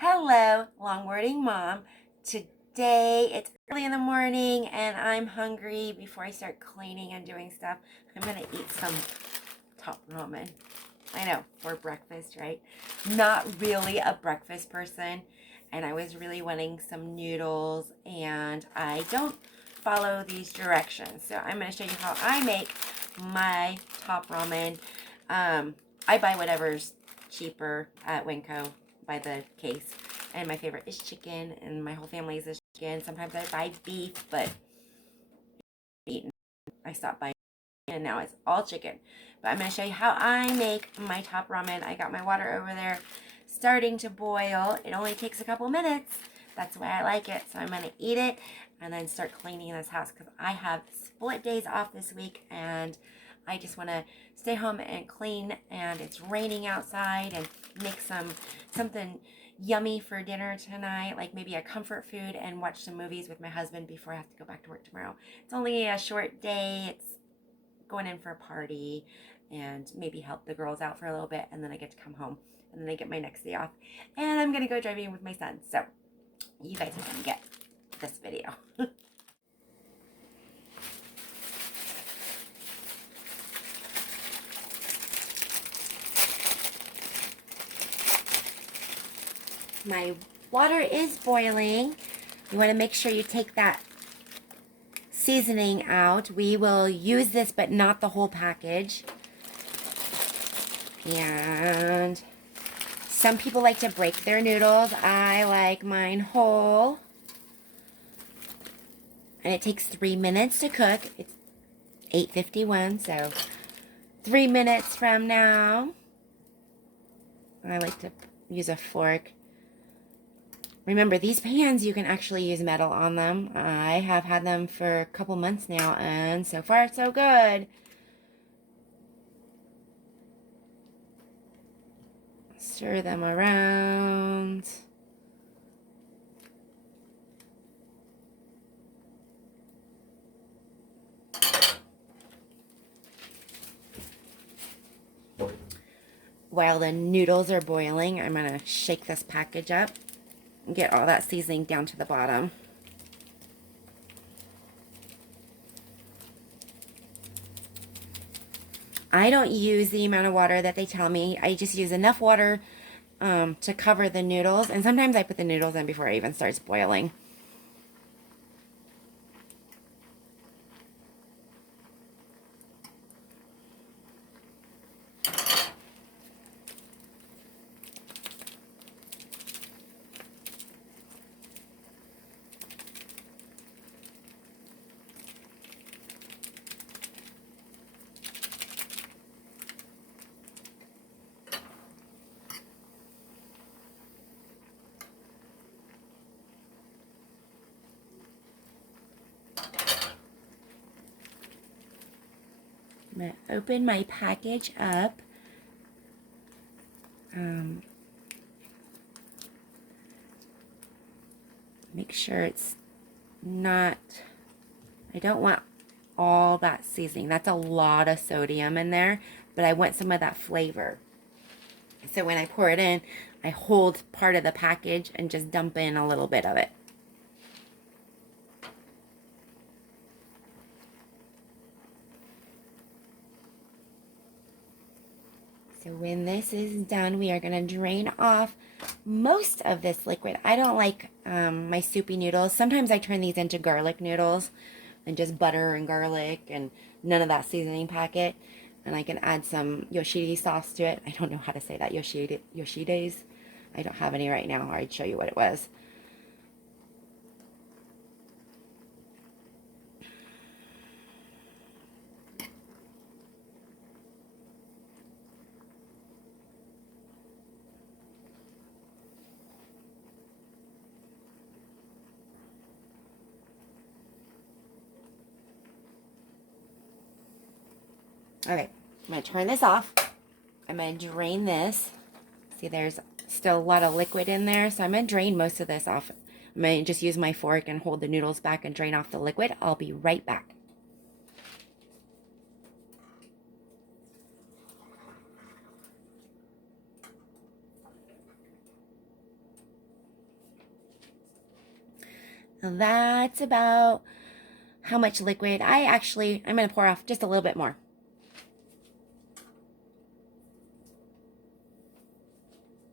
Hello, long-wording mom. Today it's early in the morning and I'm hungry. Before I start cleaning and doing stuff, I'm gonna eat some top ramen. I know, for breakfast, right? Not really a breakfast person, and I was really wanting some noodles, and I don't follow these directions. So I'm gonna show you how I make my top ramen. I buy whatever's cheaper at Winco by the case. And my favorite is chicken, and my whole family is chicken. Sometimes I buy beef, but I stopped buying, and now it's all chicken. But I'm going to show you how I make my top ramen. I got my water over there starting to boil. It only takes a couple minutes. That's the way I like it. So I'm going to eat it and then start cleaning this house because I have split days off this week, and I just want to stay home and clean, and it's raining outside, and make something yummy for dinner tonight, like maybe a comfort food, and watch some movies with my husband before I have to go back to work tomorrow. It's only a short day. It's going in for a party and maybe help the girls out for a little bit, and then I get to come home, and then I get my next day off, and I'm gonna go driving with my son. So you guys are gonna get this video. My water is boiling. You want to make sure you take that seasoning out. We will use this, but not the whole package. And some people like to break their noodles. I like mine whole. And it takes 3 minutes to cook. It's 8:51, so 3 minutes from now. I like to use a fork. Remember, these pans, you can actually use metal on them. I have had them for a couple months now, and so far, so good. Stir them around. While the noodles are boiling, I'm going to shake this package up and get all that seasoning down to the bottom. I don't use the amount of water that they tell me. I just use enough water to cover the noodles, and sometimes I put the noodles in before it even starts boiling. I'm going to open my package up. Make sure it's not, I don't want all that seasoning. That's a lot of sodium in there, but I want some of that flavor. So when I pour it in, I hold part of the package and just dump in a little bit of it. So when this is done, we are going to drain off most of this liquid. I don't like my soupy noodles. Sometimes I turn these into garlic noodles and just butter and garlic and none of that seasoning packet. And I can add some yoshiri sauce to it. I don't know how to say that, yoshides. I don't have any right now, or I'd show you what it was. Okay, I'm going to turn this off. I'm going to drain this. See, there's still a lot of liquid in there, so I'm going to drain most of this off. I'm going to just use my fork and hold the noodles back and drain off the liquid. I'll be right back. That's about how much liquid. I'm going to pour off just a little bit more.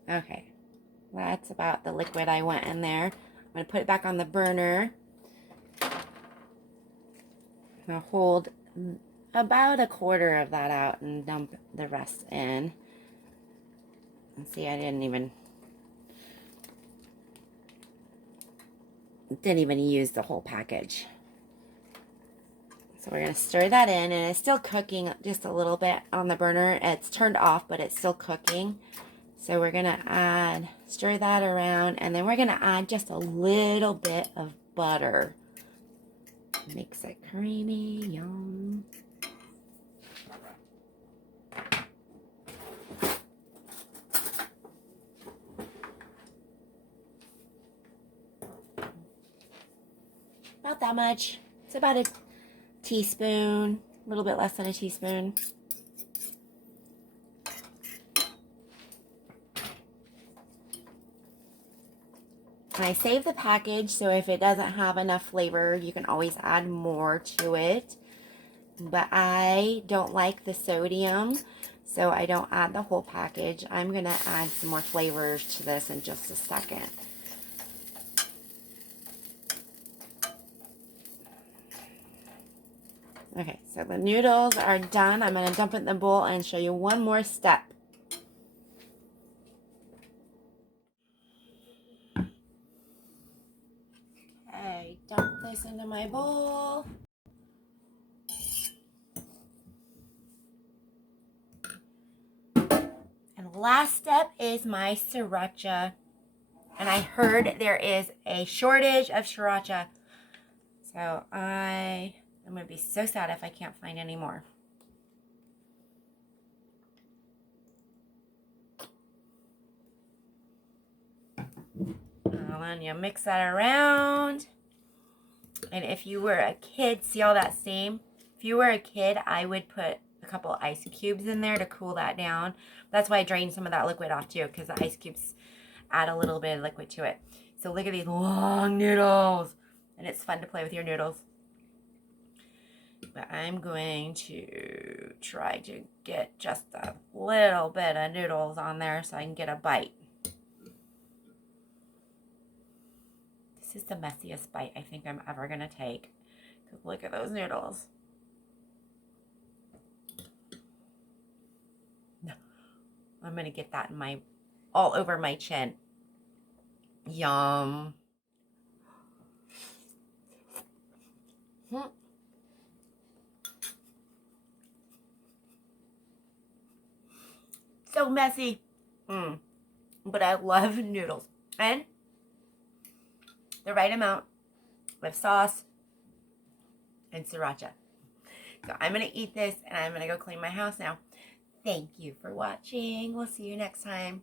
Okay, that's about the liquid I want in there. I'm going to put it back on the burner. I'm going to hold about a quarter of that out and dump the rest in. And see, I didn't even use the whole package. So we're going to stir that in, and it's still cooking just a little bit on the burner. It's turned off, but it's still cooking. So we're going to stir that around, and then we're going to add just a little bit of butter. Makes it creamy, yum. About that much. It's about a teaspoon, a little bit less than a teaspoon. And I save the package, so if it doesn't have enough flavor, you can always add more to it. But I don't like the sodium, so I don't add the whole package. I'm going to add some more flavors to this in just a second. Okay, so the noodles are done. I'm going to dump it in the bowl and show you one more step. Okay, dump this into my bowl. And last step is my sriracha. And I heard there is a shortage of sriracha. So I'm going to be so sad if I can't find any more. And then you mix that around. And if you were a kid, see all that steam? If you were a kid, I would put a couple ice cubes in there to cool that down. That's why I drained some of that liquid off too, because the ice cubes add a little bit of liquid to it. So look at these long noodles. And it's fun to play with your noodles. But I'm going to try to get just a little bit of noodles on there so I can get a bite. This is the messiest bite I think I'm ever going to take. Because look at those noodles. I'm going to get that in all over my chin. Yum. So messy. But I love noodles. And the right amount of sauce and sriracha. So I'm going to eat this and I'm going to go clean my house now. Thank you for watching. We'll see you next time.